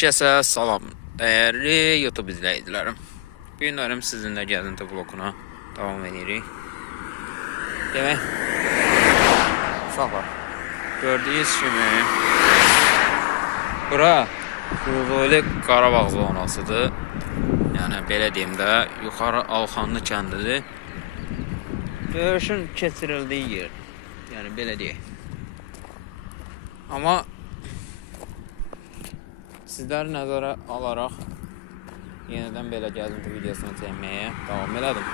Hər kəsə salam, dəyərli YouTube izləyicilərim. Bu günlərim sizinlə gəzinti blokuna davam edirik. Demək, uşaqlar, gördüyünüz kimi bura Füzuli Qarabağ zonasıdır. Yəni, belə deyim də, yuxarı Alxanlı kəndidir. Döyüşün keçirildiyi yer. Yəni, belə deyək. Amma sizləri nəzərə alaraq yenidən belə gəzinti videosunu çəkməyə davam elədim.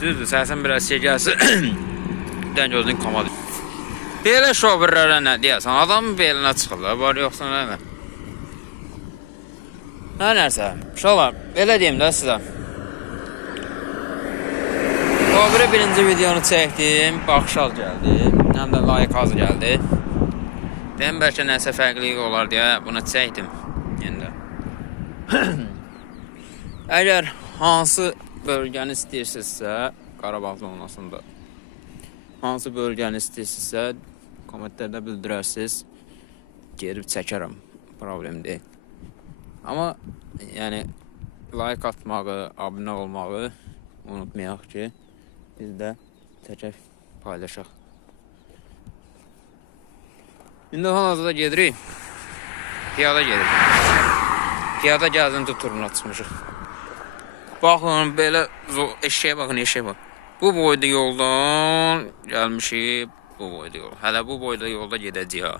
Düzdür, səsin biraz şey gəlsin. Dən gözün komadır. Belə şoförlərə nə deyəsən? Adamın belinə çıxırlar, var yoxsa nə? Nərsə, uşaqlar, belə deyim də sizə. O birinci videonu çəkdim, baxış az gəldi, həm də like az gəldi. Deyəm, bəlkə nəsə fərqlilik olar deyə bunu çəkdim. Əgər hansı bölgəni istəyirsinizsə, Qarabağ zonasında hansı bölgəni istəyirsinizsə, kommentlərdə bildirərsiniz, gedib çəkərəm, problem deyil. Amma, yəni, like atmağı, abunə olmağı unutmayaq ki, biz də çəkək, paylaşaq. İndi hal-hazırda gedirik, piyada gedirik. Piyada gəzinti turuna çıxmışıq. Baxın, belə eşeğe baxın, eşeğe bax. Bu boyda yoldan gəlmişik, bu boyda yol. Hələ bu boyda yolda gedəcəyik.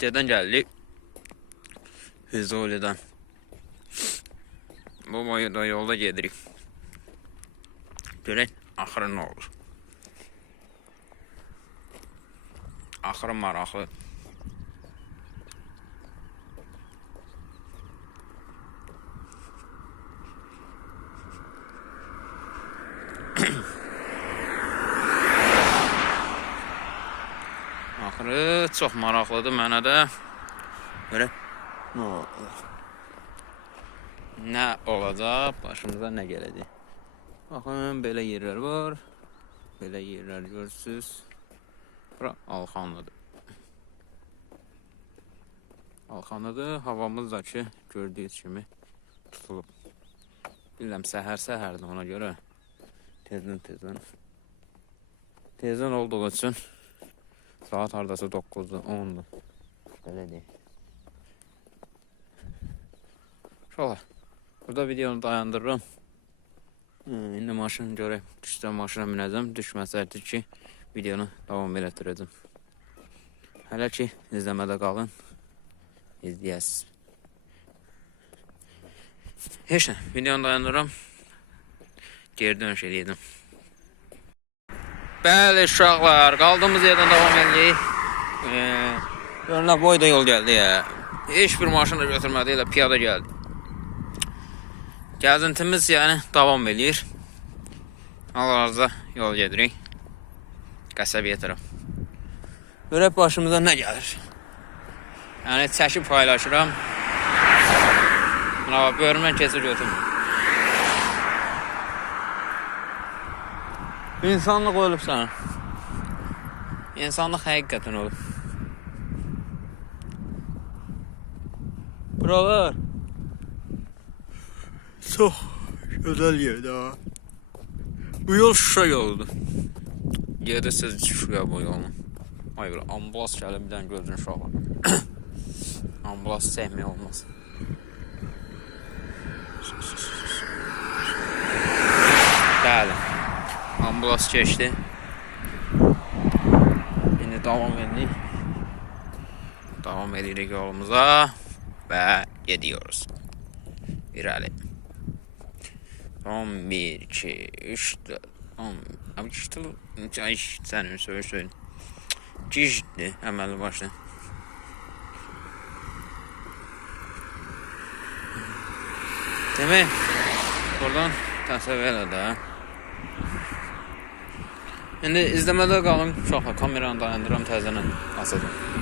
Dedən gəldik, Füzulidən. Bu boyda yolda gedirik. Görək, axırı nə olur? Axırı maraqlı. Axırı çox maraqlıdır mənə də. Görək, nə olacaq, başımıza nə gələcək? Baxın, belə yerlər var. Belə yerlər görürsünüz. Bura Alxanlıdır. Alxanlıdır. Havamız da ki, gördüyünüz kimi tutulub. Bilirəm, səhər-səhərdir ona görə. Tezdən. Tezdən olduğu üçün saat hardası 9-dur, 10-dur. Belə deyək. Uşaqlar, burada videonu dayandırıram. İndi maşın görək, düşdən maşına minəcəm. Düşməsəydi ki, videonu davam elətdirəcəm. Hələ ki, izləmədə qalın. İzləyəsiniz. Heç nə, videonu dayandırıram. Geri dönüş edəydim. Bəli, uşaqlar, qaldığımız yerdən davam edirik. Görünə boyda yol gəldi ya. Heç bir maşın da götürmədi, elə piyada gəldi. Gəzintimiz yəni davam edir. Hal-hazırda yol gedirik. Qəsəbəyə tərəf. Görək başımıza nə gəlir. Yəni çəkib paylaşıram. Bölümdən keçir götürmür. İnsanlıq olub sana. İnsanlıq həqiqətən olub. Buralar çox gözəl yerdir. Bu yol Şuşa yoludur. Gedirsiniz Şuşaya bu yolun. Ay bir ambulans gəlir, bir dənə gözün uşaqlar. Ambulans çəkmək olmaz. Bəli. Ambulans keçdi. İndi davam edirik. Davam edirik yolumuza və gidiyoruz. İrəli. 11, 2, 3, 4, 10. Abi işte ay sənin söyləyin. Gicdi əməli başlı. Demək, buradan təsəvvür elə də. İndi izləmədə qalın, uşaqlar, kameranı dayandırıram, təzədən asacağım.